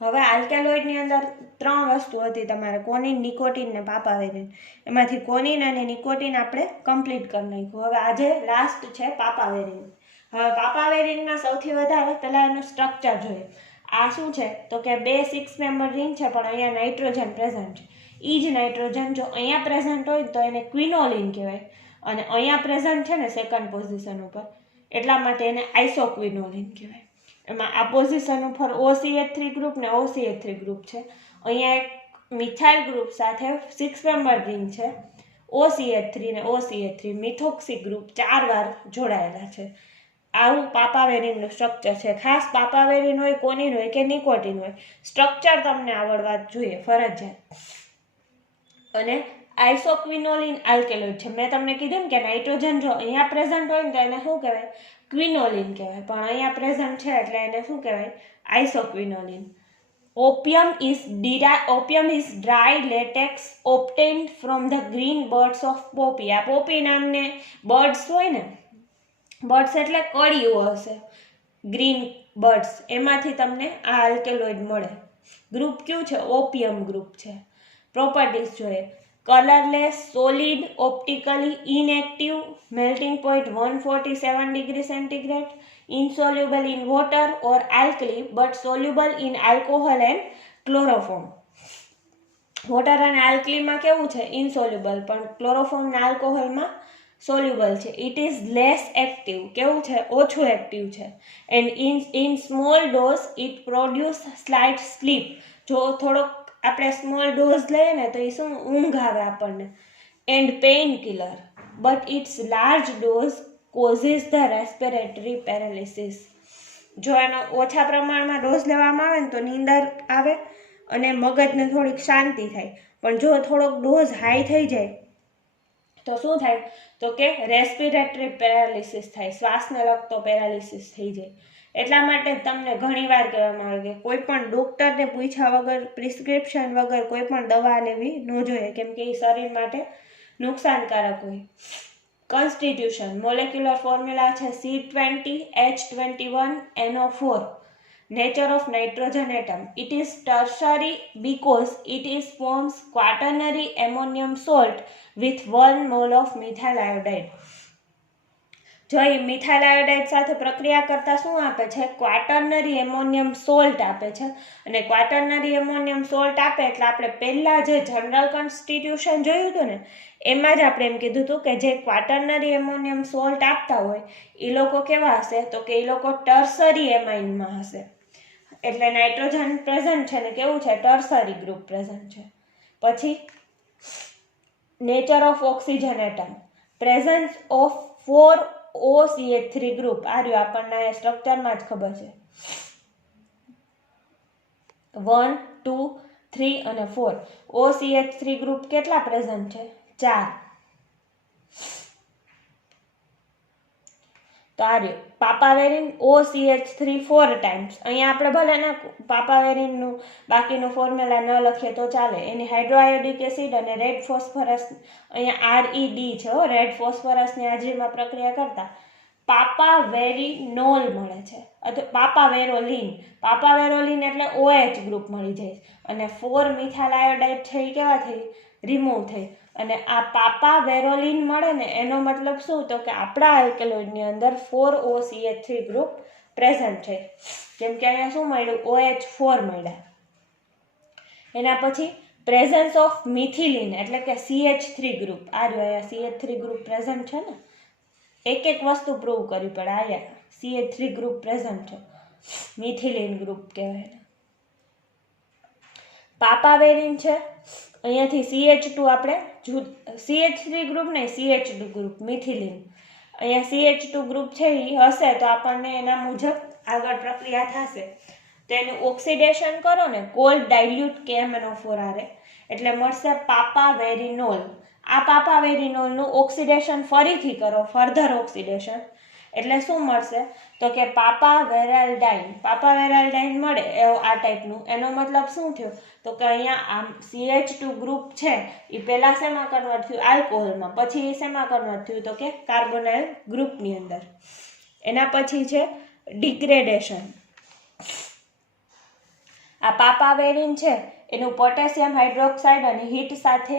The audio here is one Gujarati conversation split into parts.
હવે આલ્કેલોઇડની અંદર 3 વસ્તુ હતી તમારે, કોનિન, નિકોટિન ને પાપાવેરિન. એમાંથી કોનિન અને નિકોટિન આપણે કમ્પ્લીટ કરી નાખ્યું. હવે આજે લાસ્ટ છે પાપાવેરિન. હવે પાપાવેરિનના સૌથી વધારે પહેલાં એનું સ્ટ્રક્ચર જોઈએ. આ શું છે તો કે 2 6 મેમ્બર રિંગ છે, પણ અહીંયા નાઇટ્રોજન પ્રેઝન્ટ છે. એ જ નાઇટ્રોજન જો અહીંયા પ્રેઝન્ટ હોય તો એને ક્વિનોલિન કહેવાય, અને અહીંયા પ્રેઝન્ટ છે ને સેકન્ડ પોઝિશન ઉપર, એટલા માટે એને આઇસોક્વિનોલિન કહેવાય. એમાં આ પોઝિશન ઉપર OCH3 ગ્રુપ ને OCH3 ગ્રુપ છે. અહીંયા એક મિથાઇલ ગ્રુપ સાથે 6 મેમ્બર રિંગ છે, OCH3 ને OCH3 મિથોક્સી ગ્રુપ 4 વાર જોડાયેલા છે. આવું પાપાવેરિનનું સ્ટ્રક્ચર છે. ખાસ પાપાવેરિન હોય, કોનિન હોય કે નિકોટિન હોય, સ્ટ્રક્ચર તમને આવડવા જોઈએ ફરજિયાત. અને આઇસોક્વિનોલિન આલ્કેલોઇડ છે. મેં તમને કીધું ને કે નાઇટ્રોજન જો અહીંયા પ્રેઝન્ટ હોય ને તો એને શું કહેવાય, ક્વિનોલિન કહેવાય, પણ અહીંયા પ્રેઝન્ટ છે એટલે એને શું કહેવાય, isoquinoline. Opium is dry latex obtained from the green buds of poppy. આ પોપી નામને બર્ડ્સ હોય ને, બર્ડ્સ એટલે કળીઓ હશે, ગ્રીન બર્ડ્સ, એમાંથી તમને આ આલ્કેલોઇડ મળે. ગ્રુપ કયું છે, ઓપિયમ ગ્રુપ છે. પ્રોપર્ટીઝ જોઈએ. Colourless, solid, optically inactive, melting point 147 degree centigrade, insoluble in water or alkali but soluble in alcohol and chloroform. Water અને આલ્કલીમાં કેવું છે, ઇનસોલ્યુબલ, પણ ક્લોરોફોર્મ અને આલ્કોહોલમાં સોલ્યુબલ છે. ઇટ ઇઝ લેસ એક્ટિવ, કેવું છે, ઓછું એક્ટિવ છે. And in small dose it produce slight sleep. જો થોડોક આપણે સ્મોલ ડોઝ લઈએ ને તો એ શું, ઊંઘ આવે આપણને. And painkiller, but its large dose causes the respiratory paralysis. જો એનો ઓછા પ્રમાણમાં ડોઝ લેવામાં આવે ને તો નીંદર આવે અને મગજને થોડીક શાંતિ થાય, પણ જો થોડોક ડોઝ હાઈ થઈ જાય તો શું થાય તો કે રેસ્પિરેટરી પેરાલિસિસ થાય, શ્વાસને લગતો પેરાલિસિસ થઈ જાય. એટલા માટે તમને ઘણીવાર કહેવામાં આવે કે કોઈ પણ ડૉક્ટરને પૂછ્યા વગર, પ્રિસ્ક્રિપ્શન વગર કોઈ પણ દવા લેવી ન જોઈએ, કેમ કે એ શરીર માટે નુકસાનકારક હોય. કોન્સ્ટિટ્યુશન, મોલેક્યુલર ફોર્મ્યુલા છે C20H21NO4. Nature of nitrogen atom, it is tertiary because it is forms quaternary ammonium salt with 1 mole of methyl iodide. જો એ મિથાઇલ આયોડાઇડ સાથે પ્રક્રિયા કરતા શું આપે છે, ક્વાટર્નરી એમોનિયમ સોલ્ટ આપે છે. અને ક્વાટર્નરી એમોનિયમ સોલ્ટ આપે એટલે આપણે પહેલાં જે જનરલ કોન્સ્ટિટ્યુશન જોયું હતું ને, એમાં જ આપણે એમ કીધું હતું કે જે ક્વાટર્નરી એમોનિયમ સોલ્ટ આપતા હોય એ લોકો કેવા હશે તો કે એ લોકો ટર્સરી એમાઇનમાં હશે. એટલે નાઇટ્રોજન પ્રેઝન્ટ છે ને કેવું છે, ટર્સરી ગ્રુપ પ્રેઝન્ટ છે. પછી nature of oxygen atom, presence of 4 OCH3 group. આ રહ્યું આપણને સ્ટ્રક્ચરમાં જ ખબર છે, 1 2 3 અને 4. OCH3 ગ્રુપ કેટલા પ્રેઝન્ટ છે, 4. તો આ રહ્યું પાપાવેરિન, OCH3 4 ટાઈમ્સ. અહીંયા આપણે ભલે ને પાપાવેરિનનું બાકીનું ફોર્મ્યુલા ન લખીએ તો ચાલે. એની હાઇડ્રોઆયોડિક એસિડ અને રેડ ફોસ્ફરસ, અહીંયા RED છે, રેડ ફોસ્ફરસની હાજરીમાં પ્રક્રિયા કરતા પાપાવેરિનોલ મળે છે, અથવા પાપાવેરોલિન. પાપાવેરોલિન એટલે OH ગ્રુપ મળી જાય, અને 4 મિથાઇલ આયોડાઇડ છે એ કેવા થઈ, રિમૂવ થઈ. અને આ પાપાવેરોલિન મળે ને એનો મતલબ શું તો કે આપણા આલ્કેલોઇડની અંદર 4 OCH3 ગ્રુપ પ્રેઝન્ટ છે, કેમ કે અહીંયા શું મળ્યું, OH4 મળ્યા. એના પછી પ્રેઝન્સ ઓફ મિથિલિન એટલે કે CH3 ગ્રુપ. આ રહ્યું અહીંયા CH3 ગ્રુપ પ્રેઝન્ટ છે ને, એક એક વસ્તુ પ્રૂવ કરવી પડે. અહીંયા CH3 ગ્રુપ પ્રેઝન્ટ છે, મિથિલિન ગ્રુપ કહેવાય. પાપાવેરિન છે, અહીંયાથી CH2 આપણે CH3 ગ્રુપ નહીં, CH2 ગ્રુપ મિથિલિન. અહીંયા CH2 ગ્રુપ છે એ હશે તો આપણને એના મુજબ આગળ પ્રક્રિયા થશે. તો એનું ઓક્સિડેશન કરો ને કોલ્ડ ડાયલ્યુટ KMnO4 આરે એટલે મળશે પાપાવેરિનોલ. આ પાપાવેરિનોલનું ઓક્સિડેશન ફરીથી કરો, ફર્ધર ઓક્સિડેશન, એટલે શું મળશે તો કે પાપાવેરાલ્ડાઇન. પાપાવેરાલ્ડાઇન મળે આ ટાઈપનું. એનો મતલબ શું થયો તો કે અહીંયા આમ CH2 ગ્રુપ છે એ પહેલાં શેમાં કન્વર્ટ થયું, આલ્કોહોલમાં, પછી એ શેમાં કન્વર્ટ થયું તો કે કાર્બોનાઇલ ગ્રુપની અંદર. એના પછી છે ડિગ્રેડેશન. આ પાપાવેરિન છે એનું પોટેશિયમ હાઇડ્રોક્સાઇડ અને હીટ સાથે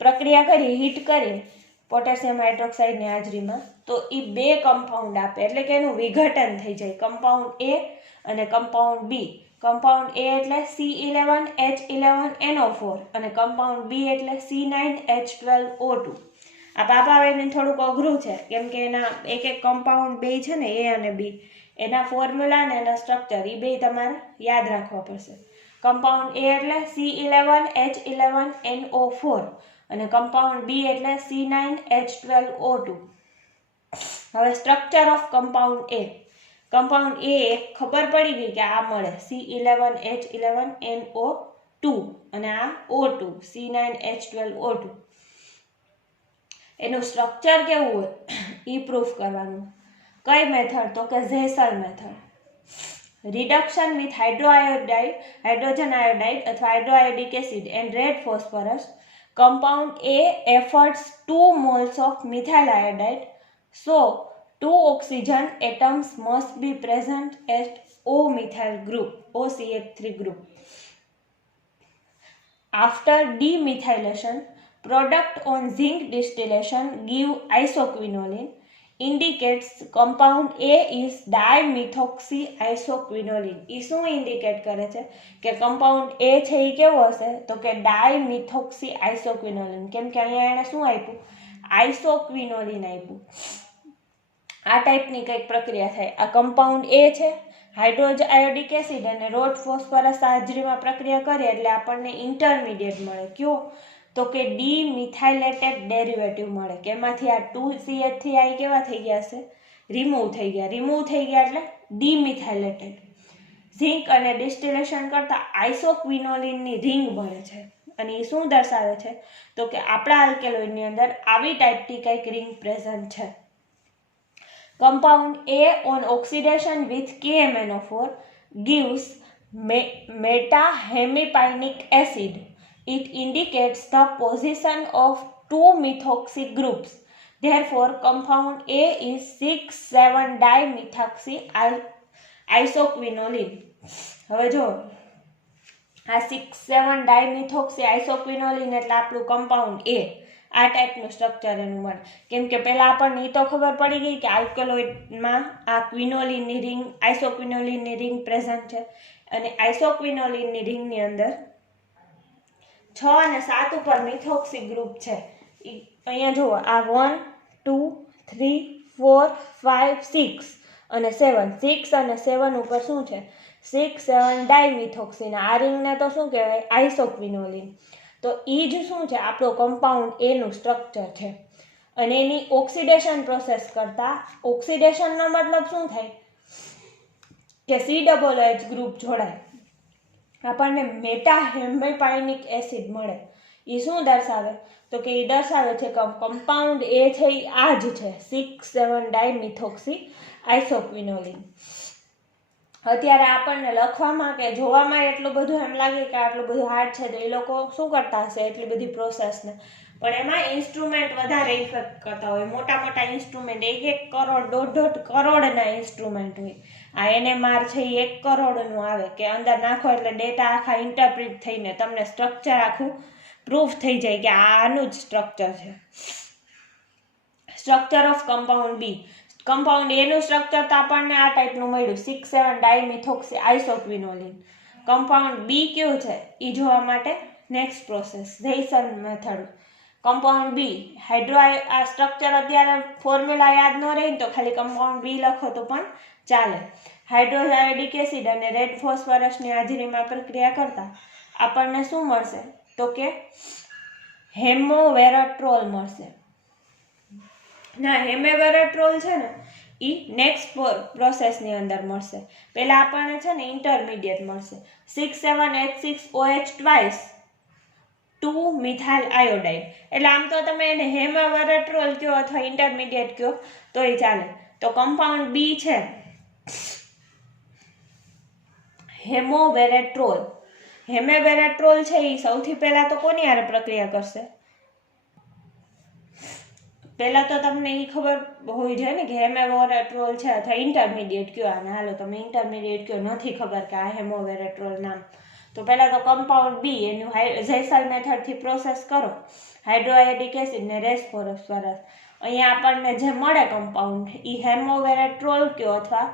પ્રક્રિયા કરી હીટ કરી પોટેશિયમ હાઇડ્રોક્સાઇડની હાજરીમાં તો એ બે કમ્પાઉન્ડ આપે, એટલે કે એનું વિઘટન થઈ જાય, કમ્પાઉન્ડ એ અને કમ્પાઉન્ડ બી. કમ્પાઉન્ડ એ એટલે C11H11NO4 અને કમ્પાઉન્ડ બી એટલે C9H12O2. આ પાપાવેરિન થોડુંક અઘરું છે કેમ કે એના એક કમ્પાઉન્ડ બે છે ને એ અને બી, એના ફોર્મ્યુલા અને એના સ્ટ્રક્ચર એ બે તમારે યાદ રાખવા પડશે. કમ્પાઉન્ડ એ એટલે C11H11NO4 અને કમ્પાઉન્ડ બી એટલે C9H12O2. હવે structure of compound A. Compound A ખબર પડી ગઈ કે આ મળે C11H11NO2 અને આ O2 C9H12O2. એનું સ્ટ્રક્ચર કેવું હોય એ પ્રૂફ કરવાનું. કઈ મેથડ? તો કે Zeisel method. Reduction with hydrogen iodide અથવા hydroiodic acid and red phosphorus. Compound A efforts 2 moles of methyl iodide, so 2 oxygen atoms must be present at O methyl group, OCH3 group. After demethylation, product on zinc distillation give isoquinoline, indicates compound A is dimethoxyisoquinoline. એ શું ઇન્ડિકેટ કરે છે કે કમ્પાઉન્ડ એ છે એ કેવો હશે? તો કે ડાયમિથોક્સીઆઇસોક્વિનોલિન. કેમ કે અહીંયા એને શું આપ્યું? આઇસોક્વિનોલિન આપ્યું. આ ટાઈપની કંઈક પ્રક્રિયા થાય. આ કમ્પાઉન્ડ એ છે, હાઇડ્રોજન આયોડિક એસિડ અને રોડ ફોસ્ફરસ હાજરીમાં પ્રક્રિયા કરીએ એટલે આપણને ઇન્ટરમીડિયેટ મળે. કયો? તો કે ડીમિથાઇલેટેડ ડેરિવેટિવ મળે. કે એમાંથી આ 2CH3 કેવા થઈ ગયા છે? રિમૂવ થઈ ગયા. રિમૂવ થઈ ગયા એટલે ડીમિથાઇલેટેડ. ઝિંક અને ડિસ્ટિલેશન કરતાં આઇસોક્વિનોલિનની રિંગ બને છે અને એ શું દર્શાવે છે? તો કે આપણા આલ્કેલોઇડની અંદર આવી ટાઈપની કંઈક રિંગ પ્રેઝન્ટ છે. Compound A on oxidation with KMnO4 gives metahemipynic acid. It indicates the position of 2 methoxy groups. Therefore, compound A is 6,7-dimethoxyisoquinoline. હવે જો આ 6,7-dimethoxyisoquinoline એટલે આપણું કમ્પાઉન્ડ A. આ ટાઈપનું સ્ટ્રક્ચર એનું મળે. કેમ કે પહેલાં આપણને એ તો ખબર પડી ગઈ કે આલ્કલોઇડમાં આ ક્વિનોલિનની રિંગ, આઇસોક્વિનોલિનની રિંગ પ્રેઝન્ટ છે અને આઇસોક્વિનોલિનની રિંગની અંદર 6 અને 7 ઉપર મિથોક્સી ગ્રુપ છે. અહીંયા જુઓ આ 1, 2, 3, 4, 5, 6 અને 7. 6 અને 7 ઉપર શું છે? 6,7 ડાયમિથોક્સિન. આ રિંગને તો શું કહેવાય? આઇસોક્વિનોલિન. તો એ જ શું છે? આપણો કમ્પાઉન્ડ એનું સ્ટ્રક્ચર છે. અને એની ઓક્સિડેશન પ્રોસેસ કરતા, ઓક્સિડેશનનો મતલબ શું થાય? કે COOH ગ્રુપ જોડાય, આપણને મેટાહેમિપાયનિક એસિડ મળે. એ શું દર્શાવે? તો કે એ દર્શાવે છે કે કમ્પાઉન્ડ એ છે એ આ જ છે, 6,7 ડાયમિથોક્સી આઇસોક્વિનોલિન. અત્યારે આપણને લખવામાં કે જોવામાં એટલું બધું એમ લાગે કે આટલું બધું હાર્ડ છે, તો એ લોકો શું કરતા હશે એટલી બધી પ્રોસેસને? પણ એમાં ઇન્સ્ટ્રુમેન્ટ વધારે ઇફેક્ટ કરતા હોય. મોટા મોટા ઇન્સ્ટ્રુમેન્ટ 1 કરોડ 1.5 કરોડના ઇન્સ્ટ્રુમેન્ટ હોય. આ NMR છે એ 1 કરોડનું આવે કે અંદર નાખો એટલે ડેટા આખા ઇન્ટરપ્રિટ થઈને તમને સ્ટ્રક્ચર આખું પ્રૂફ થઈ જાય કે આનું જ સ્ટ્રક્ચર છે. Structure of compound B. Compound એનું સ્ટ્રક્ચર તો આપણને આ ટાઈપનું મળ્યું, 6,7 ડાયમિથોક્સી આઇસોક્વિનોલિન. કમ્પાઉન્ડ બી કેવું છે એ જોવા માટે નેક્સ્ટ પ્રોસેસ ઝેસલ મેથડ. કમ્પાઉન્ડ બી આ સ્ટ્રક્ચર અત્યારે ફોર્મ્યુલા યાદ ન રહે તો ખાલી કમ્પાઉન્ડ બી લખો તો પણ ચાલે. હાઇડ્રોજન આયોડિક એસિડ અને રેડ ફોસ્ફરસની હાજરીમાં પ્રક્રિયા કરતા આપણને શું મળશે? તો કે હેમોવેરાટ્રોલ મળશે. ના, હેમેવેરાટ્રોલ છે ને એ નેક્સ્ટ પ્રોસેસની અંદર મળશે. પહેલાં આપણને છે ને ઇન્ટરમીડિયેટ મળશે 6,7H6OH ટ્વાઇસ 2 મિથાઇલ આયોડાઇડ. એટલે આમ તો તમે એને હેમેવેરાટ્રોલ કહો અથવા ઇન્ટરમીડિયેટ કહો તો એ ચાલે. તો કમ્પાઉન્ડ બી છે હેમોવેરાટ્રોલ. હેમેવેરાટ્રોલ છે એ સૌથી પહેલાં તો કોની હારે પ્રક્રિયા કરશે? પહેલાં તો તમને એ ખબર હોવી જોઈએ ને કે હેમોવેરેટ્રોલ છે અથવા ઇન્ટરમીડિયેટ કયો આને, હાલો તમે ઇન્ટરમીડિયેટ કયો, નથી ખબર કે આ હેમોવેરેટ્રોલ નામ, તો પહેલાં તો કમ્પાઉન્ડ બી એનું ઝેસલ મેથડથી પ્રોસેસ કરો, હાઇડ્રોઆયોડિક એસિડ ને રેસ્ફોસ્ફરસ, અહીંયા આપણને જે મળે કમ્પાઉન્ડ એ હેમોવેરેટ્રોલ કયો અથવા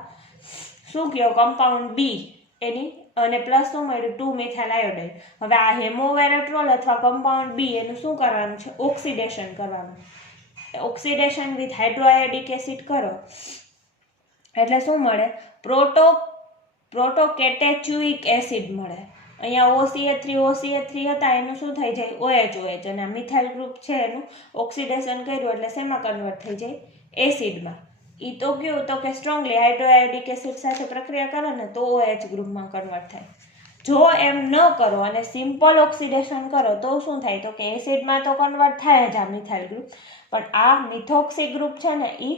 શું કયો કમ્પાઉન્ડ બી એની, અને પ્લસ શું મળ્યું 2 મિથાઇલ આયોડાઇડ. હવે આ હેમોવેરેટ્રોલ અથવા કમ્પાઉન્ડ બી એનું શું કરવાનું છે, ઓક્સિડેશન કરવાનું. ઓક્સિડેશન વિથ હાઇડ્રોઆયોડિક એસિડ કરો એટલે શું મળે, પ્રોટોકેટેચ્યુઇક એસિડ મળે. અહીંયા OCH3 હતા એનું શું થઈ જાય, OH, અને મિથાઇલ ગ્રુપ છે એનું ઓક્સિડેશન કર્યું એટલે શેમાં કન્વર્ટ થઈ જાય, એસિડમાં. એ તો કેવું તો કે સ્ટ્રોંગલી હાઇડ્રોઆયોડિક એસિડ સાથે પ્રક્રિયા કરો ને તો OH ગ્રુપમાં કન્વર્ટ થાય. જો એમ ન કરો અને સિમ્પલ ઓક્સિડેશન કરો તો શું થાય, તો કે એસિડમાં તો કન્વર્ટ થાય જ આ મિથાઇલ ગ્રુપ, પણ આ મિથોક્સી ગ્રુપ છે ને એ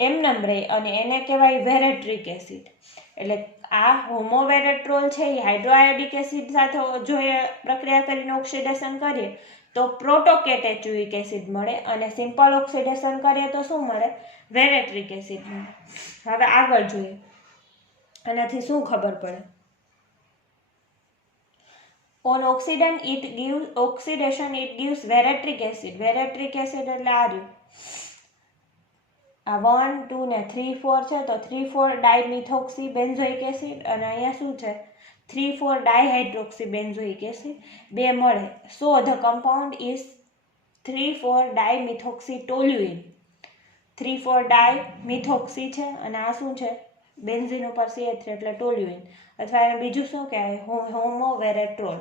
એમનેમ રહે અને એને કહેવાય વેરેટ્રિક એસિડ. એટલે આ હોમોવેરેટ્રોલ છે એ હાઇડ્રોઆયોડિક એસિડ સાથે જો એ પ્રક્રિયા કરીને ઓક્સિડેશન કરીએ તો પ્રોટોકેટેચ્યુઇક એસિડ મળે, અને સિમ્પલ ઓક્સિડેશન કરીએ તો શું મળે, વેરેટ્રિક એસિડ મળે. હવે આગળ જોઈએ આનાથી શું ખબર પડે. On oxidation it gives veratric acid. Veratric acid એટલે આ રહ્યું, આ 1, 2 ને 3, 4 છે તો 3,4 ડાયમિથોક્સી બેન્ઝોઇક એસિડ, અને અહીંયા શું છે 3,4 ડાયહાઇડ્રોક્સી બેન્ઝોઇક એસિડ, બે મળે. સો ધ કમ્પાઉન્ડ ઇઝ 3,4 ડાયમિથોક્સી ટોલ્યુઇન. 3,4 ડાયમિથોક્સી છે અને આ શું છે, બેન્ઝીન ઉપર CH3 એટલે ટોલ્યુઇન, અથવા એને બીજું શું કહેવાય, હોમોવેરેટ્રોલ.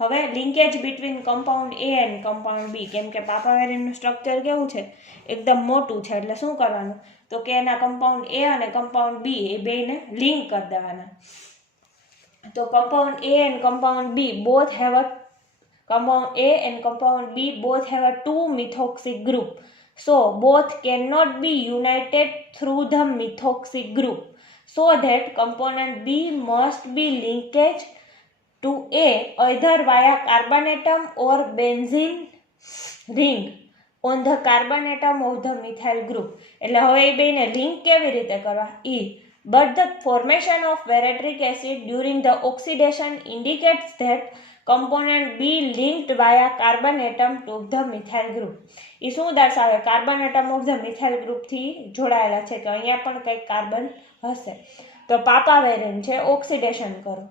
હવે linkage between compound A and compound B, કેમ કે પાપાવેરિનનું સ્ટ્રક્ચર કેવું છે, એકદમ મોટું છે, એટલે શું કરવાનું, તો કે એના કમ્પાઉન્ડ એ અને કમ્પાઉન્ડ બી એ બેને લિંક કરી દેવાના. તો compound A and compound B both have a compound A and compound B both have a 2 methoxy group, so both cannot be united through the methoxy group, so that component B must be linkage to A either via carbon atom or benzene ring on the carbon atom of the methyl group. એટલે હવે એ બેને લિંક કેવી રીતે કરવા, but the formation of veretric acid during the oxidation indicates that component B linked via carbon atom to the methyl group. એ શું દર્શાવે, carbon atom of the methyl ગ્રુપથી જોડાયેલા છે, કે અહીંયા પણ કંઈક કાર્બન હશે. તો પાપાવેરિન છે, ઓક્સિડેશન કરો,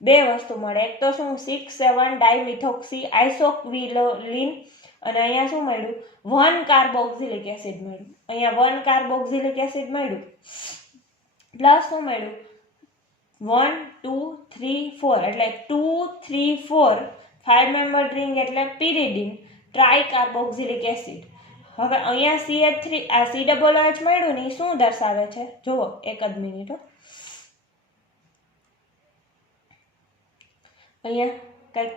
બે વસ્તુ મળે, એક તો શું 6,7 ડાયમિથોક્સી આઇસોક્વિનોલિન, અને અહીંયા શું મળ્યું 1 કાર્બોક્સિલિક એસિડ મળ્યું. અહીંયા 1 કાર્બોક્સિલિક એસિડ મળ્યું, પ્લસ શું મળ્યું 1, 2, 3, 4 એટલે 2, 3, 4 5 મેમ્બર્ડ રિંગ એટલે પિરિડીન ટ્રાઇકાર્બોક્સિલિક એસિડ. હવે અહીંયા CH3 આ COOH મળ્યું ને એ શું દર્શાવે છે, જુઓ એક જ મિનિટ. અહીંયા કંઈક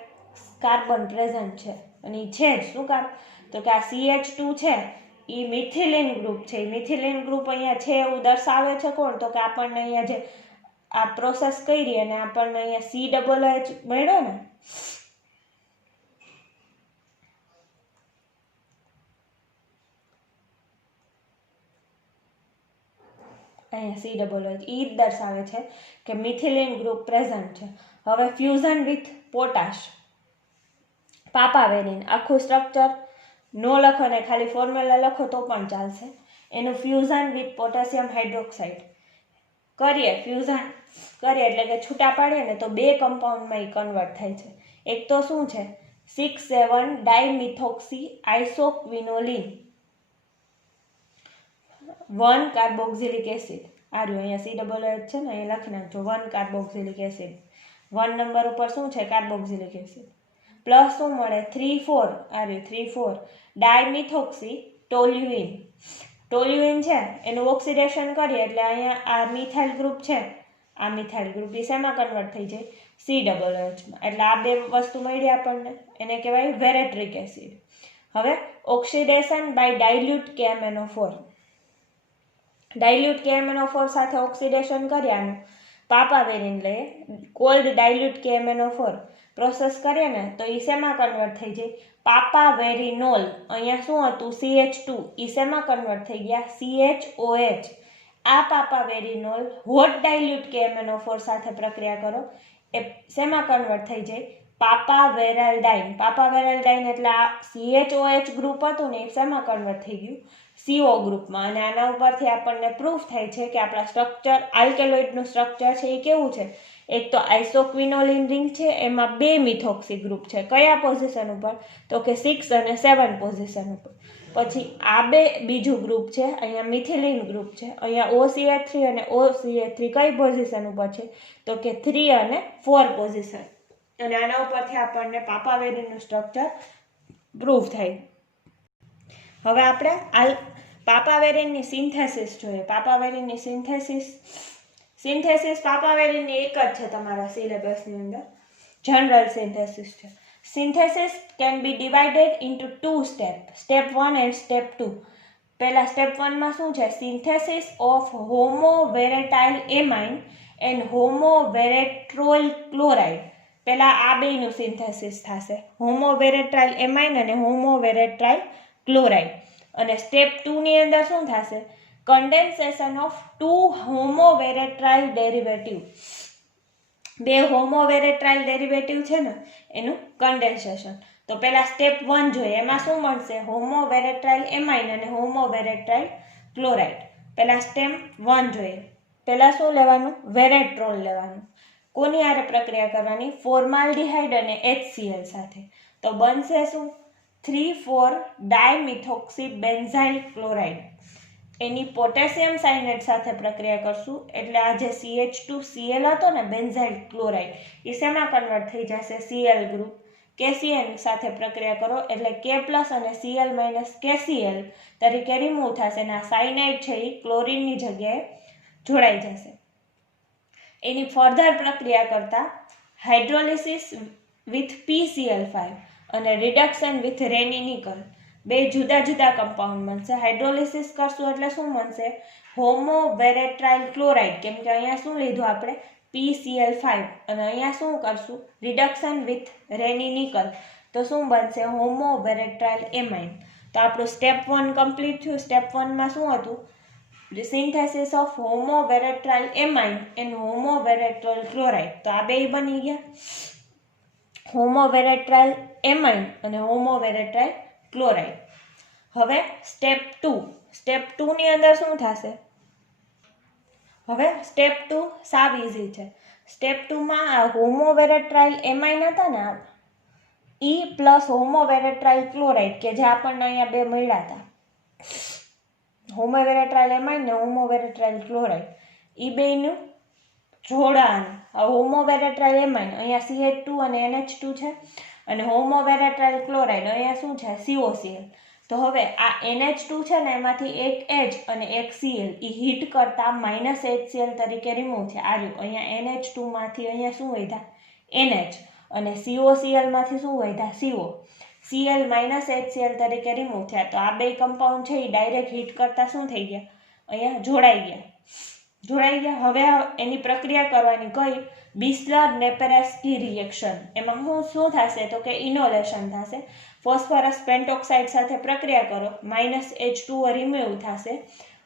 કાર્બન પ્રેઝન્ટ છે અને એ છે જ શું કાર્બન, તો કે આ CH2 છે એ મિથિલિન ગ્રુપ છે. એ મિથિલિન ગ્રુપ અહીંયા છે એવું દર્શાવે છે કોણ, તો કે આપણને અહીંયા જે આ પ્રોસેસ કરી અને આપણને અહીંયા COOH મળ્યો ને, અહીંયા COOH એ જ દર્શાવે છે કે મિથિલિન ગ્રુપ પ્રેઝન્ટ છે. હવે ફ્યુઝન વિથ પોટાશ, પાપાવેરિન આખું સ્ટ્રક્ચર નો લખો ને ખાલી ફોર્મ્યુલા લખો તો પણ ચાલશે. એનું ફ્યુઝન વિથ પોટેશિયમ હાઇડ્રોક્સાઇડ કરીએ, ફ્યુઝન કરીએ એટલે કે છૂટા પાડીએ ને તો બે કમ્પાઉન્ડમાં એ કન્વર્ટ થાય છે. એક તો શું છે 6,7 ડાયમિથોક્સી આઇસોક્વિનોલિન 1 કાર્બોક્સિલિક એસિડ, આ રહ્યું અહીંયા COOH છે ને, અહીં લખી નાખજો 1 કાર્બોક્સિલિક એસિડ, 1 નંબર ઉપર શું છે કાર્બોક્સિલિક એસિડ, પ્લસ શું મળે 3,4, આ રહ્યું 3,4 ડાયમિથોક્સી ટોલ્યુઇન. ટોલ્યુઇન છે એનું ઓક્સિડેશન કરીએ એટલે અહીંયા આ મિથાઇલ ગ્રુપ છે, આ મિથાઇલ ગ્રુપ એ શેમાં કન્વર્ટ થઈ જાય COOHમાં. એટલે આ બે વસ્તુ મળી આપણને, એને કહેવાય વેરેટ્રિક એસિડ. હવે oxidation by dilute KMnO4, dilute KMnO4 સાથે ઓક્સિડેશન કર્યાનું પાપાવેરિન લઈએ, કોલ્ડ ડાયલ્યુટ KMnO4 પ્રોસેસ કરીએ ને તો એ શેમાં કન્વર્ટ થઈ જાય? પાપાવેરિનોલ. અહીંયા શું હતું? CH2. એ શેમાં કન્વર્ટ થઈ ગયા? CHOH. આ પાપાવેરિનોલ હોટ ડાયલ્યુટ KMnO4 સાથે પ્રક્રિયા કરો, એ શેમાં કન્વર્ટ થઈ જાય? પાપાવેરાલ્ડાઇન. પાપાવેરાલ્ડાઇન એટલે આ CHOH ગ્રુપ હતું ને એ શેમાં કન્વર્ટ થઈ ગયું? CO ગ્રુપમાં. અને આના ઉપરથી આપણને પ્રૂફ થાય છે કે આપણા સ્ટ્રક્ચર, આલ્કેલોઇડનું સ્ટ્રક્ચર છે એ કેવું છે? એક તો આઇસોક્વિનોલિન રિંગ છે, એમાં 2 મિથોક્સી ગ્રુપ છે. કયા પોઝિશન ઉપર? તો કે 6 અને 7 પોઝિશન ઉપર. પછી આ બીજું ગ્રુપ છે, અહીંયા મિથિલિન ગ્રુપ છે, અહીંયા OCH3 અને OCH3 કઈ પોઝિશન ઉપર છે? તો કે 3 અને 4 પોઝિશન. અને આના ઉપરથી આપણને પાપાવેરિનનું સ્ટ્રક્ચર પ્રૂફ થાય. હવે આપણે પાપાવેરિનની સિન્થેસિસ જોઈએ. પાપાવેરિનની સિન્થેસિસ પાપાવેરિનની એક જ છે તમારા સિલેબસની અંદર, જનરલ સિન્થેસિસ છે. Synthesis can be divided into 2 step, step 1 and step 2. પહેલા સ્ટેપ 1 માં શું છે? Synthesis of homoveratryl amine and homoveratrole chloride. પહેલા આ બેનું સિન્થેસિસ થશે, હોમોવેરેટ્રાઇલ એમાઇન અને હોમોવેરેટ્રાઇલ ક્લોરાઇડ. અને સ્ટેપ 2 ની અંદર શું થશે? Condensation of 2 homoveratryl derivative. 2 homoveratryl derivative છે ને એનું કન્ડેન્સેશન. તો પહેલા સ્ટેપ 1 જોઈએ, એમાં શું મળશે? હોમોવેરેટ્રાઇલ એમાઇન અને હોમોવેરેટ્રાઇલ ક્લોરાઇડ. પહેલા સ્ટેપ 1 જોઈએ. પહેલા શું લેવાનું? વેરેટ્રોલ લેવાનું. કોની હારે પ્રક્રિયા કરવાની? ફોર્માલ્ડિહાઇડ અને HCl સાથે. તો બનશે શું? 3,4 ડાયમિથોક્સી બેન્ઝાઇલ ક્લોરાઇડ. એની પોટેશિયમ સાયનેટ સાથે પ્રક્રિયા કરશું એટલે આ જે CH2Cl હતો ને બેન્ઝાઇલ ક્લોરાઇડ, એ શેમાં કન્વર્ટ થઈ જશે? Cl group. KCl સાથે પ્રક્રિયા કરો એટલે K+ અને Cl- KCl તરીકે રિમૂવ થશે અને આ સાયનાઇડ છે એ ક્લોરીનની જગ્યાએ જોડાઈ જશે. એની ફર્ધર પ્રક્રિયા કરતા હાઇડ્રોલિસિસ વિથ PCl5 અને રિડક્શન વિથ રેની-નિકલ, 2 જુદા જુદા કમ્પાઉન્ડ બનશે. હાઇડ્રોલિસિસ કરશું એટલે શું બનશે? હોમોવેરેટ્રાઇલ ક્લોરાઇડ, કેમ કે અહીંયા શું લીધું આપણે? PCl5. અને અહીંયા શું કરશું? રિડક્શન વિથ રેની-નિકલ, તો શું બનશે? હોમોવેરેટ્રાઇલ એમાઇન. તો આપણું સ્ટેપ 1 કમ્પ્લીટ થયું. સ્ટેપ 1 માં શું હતું? Synthesis of homoveratryl amine and homoveratryl chloride. તો આ બે બની ગયા, હોમોવેરેટ્રાઇલ એમાઇન અને હોમોવેરેટ્રાઇલ ક્લોરાઇડ. હવે સ્ટેપ 2. સ્ટેપ 2 ની અંદર શું થશે? હવે સ્ટેપ 2 સાવ ઇઝી છે. સ્ટેપ 2 માં આ હોમોવેરેટ્રાઇલ એમાઇન હતા ને E પ્લસ હોમોવેરેટ્રાઇલ ક્લોરાઇડ, કે જે આપણને અહીંયા 2 મળ્યા હતા, હોમોવેરેટ્રાઇલ એમાઇન ને હોમોવેરેટ્રાઇલ ક્લોરાઇડ, એ બેનું જોડાણ. હોમોવેરેટ્રાઇલ એમાઇન અહીંયા CH2 અને NH2 છે અને હોમોવેરેટ્રાઇલ ક્લોરાઇડ અહીંયા શું છે? COCl. તો હવે આ NH2 છે ને એમાંથી એક H અને એક Cl એ હીટ કરતા -HCl તરીકે રિમૂવ છે. આ રહ્યું અહીંયા NH2 માંથી અહીંયા શું વધ્યા? NH. અને COCl માંથી શું વધ્યા? CO. Cl -HCl તરીકે રિમૂવ થયા. તો આ બે કમ્પાઉન્ડ છે એ ડાયરેક્ટ હીટ કરતા શું થઈ ગયા? અહીંયા જોડાઈ ગયા. હવે એની પ્રક્રિયા કરવાની કઈ? બિસ્લર-નેપેરાસ્કી રિએક્શન. એમાં શું થશે? તો કે ઇનોલેશન થશે. ફોસ્ફરસ પેન્ટોક્સાઇડ સાથે પ્રક્રિયા કરો, -H2O રિમૂવ થશે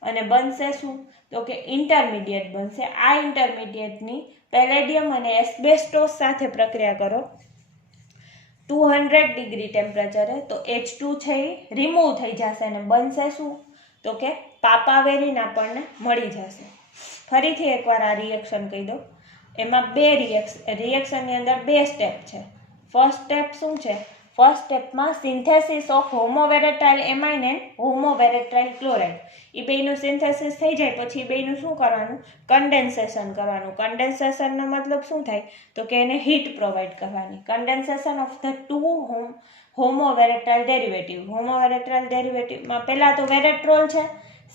અને બનશે શું? તો કે ઇન્ટરમીડિયેટ બનશે. આ ઇન્ટરમીડિયેટની પેલેડિયમ અને એસ્બેસ્ટોસ સાથે પ્રક્રિયા કરો 200 ડિગ્રી ટેમ્પરેચરે, તો H2 છે એ રિમૂવ થઈ જશે અને બનશે શું? તો કે પાપાવેરિન આપણને મળી જશે. ફરીથી એકવાર આ રિએક્શન કહી દો. એમાં 2 રિએક્શનની અંદર 2 સ્ટેપ છે. ફર્સ્ટ સ્ટેપ શું છે? ફર્સ્ટ સ્ટેપમાં synthesis of homoveratryl amine and homoveratryl chloride. એ બેનું સિન્થેસિસ થઈ જાય પછી એ બેનું શું કરવાનું? કન્ડેન્સેશન કરવાનું. કન્ડેન્સેશનનો મતલબ શું થાય? તો કે એને હીટ પ્રોવાઈડ કરવાની. Condensation of the 2 homoveratryl derivative. Homoveratryl ડેરિવેટિવમાં પહેલાં તો વેરેટ્રોલ છે,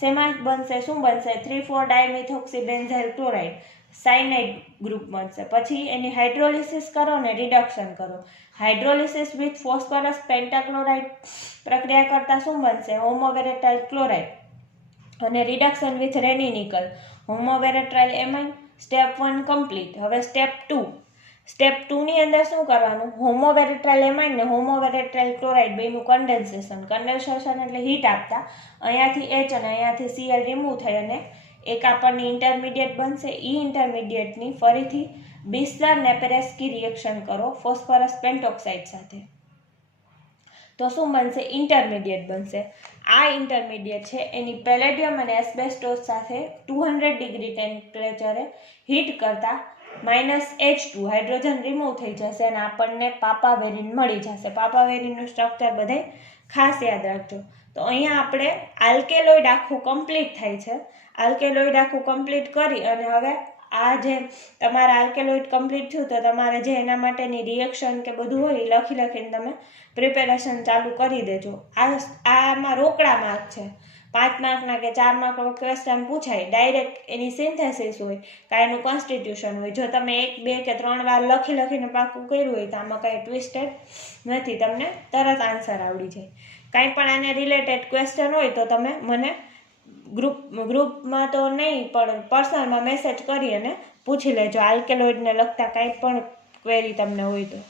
શેમાં બનશે? શું બનશે? 3,4 dimethoxy benzyl chloride, cyanide group બનશે. પછી એની હાઇડ્રોલિસિસ કરો ને રિડક્શન કરો. હાઇડ્રોલિસિસ વિથ ફોસ્ફરસ પેન્ટાક્લોરાઇડ પ્રક્રિયા કરતા શું બનશે? Homoveratryl chloride. અને reduction with Raney nickel, homoveratryl amine, step 1 complete. હવે સ્ટેપ 2. સ્ટેપ 2 ની અંદર શું કરવાનું? હોમોવેરેટ્રાઇલ એમાઇન ને હોમોવેરેટ્રાઇલ ક્લોરાઇડ બેનું કન્ડેન્સેશન. કન્ડેન્સેશન એટલે હીટ આપતા અહીંયાથી H અને અહીંયાથી Cl રિમૂવ થઈ અને એક આપણને ઇન્ટરમીડિયેટ બનશે. એ ઇન્ટરમીડિયેટની ફરીથી બિસ્લર-નેપેરેસ્કી રિએક્શન કરો ફોસ્ફરસ પેન્ટોક્સાઇડ સાથે, તો શું બનશે? ઇન્ટરમીડિયેટ બનશે. આ ઇન્ટરમીડિયેટ છે એની પેલેડિયમ અને એસ્બેસ્ટોસ સાથે 200 ડિગ્રી ટેમ્પરેચરે હીટ કરતા -H2 હાઇડ્રોજન રિમૂવ થઈ જશે અને આપણને પાપાવેરિન મળી જશે. પાપાવેરિનનું સ્ટ્રક્ચર બધે ખાસ યાદ રાખજો. તો અહીંયા આપણે આલ્કેલોઇડ આખું કમ્પ્લીટ થાય છે. આલ્કેલોઇડ આખું કમ્પ્લીટ કરી અને હવે આ જે તમારા આલ્કેલોઇડ કમ્પ્લીટ થયું તો તમારે જે એના માટેની રિએક્શન કે બધું હોય એ લખીને તમે પ્રિપેરેશન ચાલુ કરી દેજો. આમાં રોકડા માર્ક છે. 5 માર્કના કે 4 માર્કનો ક્વેશ્ચન પૂછાય, ડાયરેક્ટ એની સિન્થેસિસ હોય કાં એનું કોન્સ્ટિટ્યુશન હોય. જો તમે 1, 2 કે 3 વાર લખીને પાકું કર્યું હોય તો આમાં કાંઈ ટ્વિસ્ટેડ નથી, તમને તરત આન્સર આવડી જાય. કાંઈ પણ આને રિલેટેડ ક્વેશ્ચન હોય તો તમે મને ગ્રુપમાં તો નહીં પણ પર્સનલમાં મેસેજ કરી અને પૂછી લેજો. આલ્કેલોઇડને લગતા કાંઈ પણ ક્વેરી તમને હોય તો.